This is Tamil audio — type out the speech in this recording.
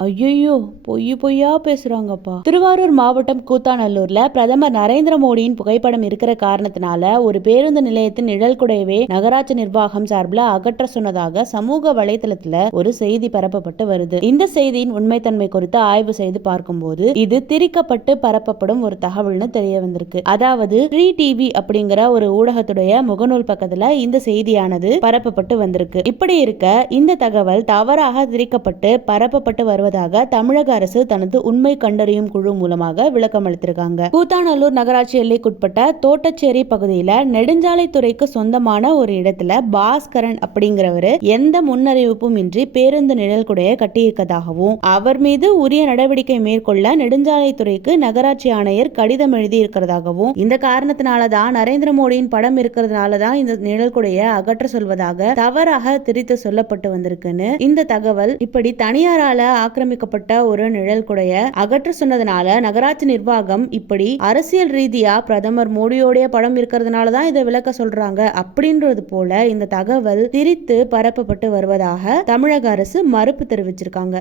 ஐயையோ! பொய்யா பேசுறாங்கப்பா. திருவாரூர் மாவட்டம் கூத்தாநல்லூர்ல பிரதமர் நரேந்திர மோடியின் புகைப்படம் இருக்கிற காரணத்தினால ஒரு பேருந்து நிலையத்தின் நிழல் குடையவே நகராட்சி நிர்வாகம் சார்பில் அகற்ற சொன்னதாக சமூக வலைதளத்துல ஒரு செய்தி பரப்பப்பட்டு வருது. இந்த செய்தியின் உண்மைத்தன்மை குறித்து ஆய்வு செய்து பார்க்கும்போது இது திரிக்கப்பட்டு பரப்பப்படும் ஒரு தகவல்னு தெரிய வந்திருக்கு. அதாவது ஃப்ரீ டிவி அப்படிங்கிற ஒரு ஊடகத்துடைய முகநூல் பக்கத்துல இந்த செய்தியானது பரப்பப்பட்டு வந்திருக்கு. இப்படி இருக்க இந்த தகவல் தவறாக திரிக்கப்பட்டு பரப்பப்பட்டு வருவதாக தமிழக அரசு தனது உண்மை கண்டறியும் குழு மூலமாக விளக்கம் அளித்திருக்காங்க. கூத்தாநல்லூர் நகராட்சி எல்லைக்குட்பட்ட தோட்டச்சேரி பகுதியில நெடுஞ்சாலைத்துறைக்கு சொந்தமான ஒரு இடத்துல பாஸ்கரன் அப்படிங்கிறவரு எந்த முன்னறிவிப்பும் இன்றி பேருந்து நிழல் குடைய கட்டியிருக்கதாகவும் அவர் மீது உரிய நடவடிக்கை மேற்கொள்ள நெடுஞ்சாலைத்துறைக்கு நகராட்சி ஆணையர் கடிதம் எழுதி இருக்கிறதாகவும் இந்த காரணத்தினாலதான் நரேந்திர மோடியின் படம் இருக்கிறதுனாலதான் இந்த நிழல் குடைய அகற்ற சொல்வதாக தவறாக திரித்து சொல்லப்பட்டு வந்திருக்குன்னு இந்த தகவல் இப்படி தனியாரால ஆக்கிரமிக்கப்பட்ட ஒரு நிழல் குடைய அகற்ற சொன்னதுனால நகராட்சி நிர்வாகம் இப்படி அரசியல் ரீதியா பிரதமர் மோடியோடைய படம் இருக்கிறதுனாலதான் இதை விளக்க சொல்றாங்க அப்படின்றது போல இந்த தகவல் திரித்து பரப்பப்பட்டு வருவதாக தமிழக அரசு மறுப்பு தெரிவிச்சிருக்காங்க.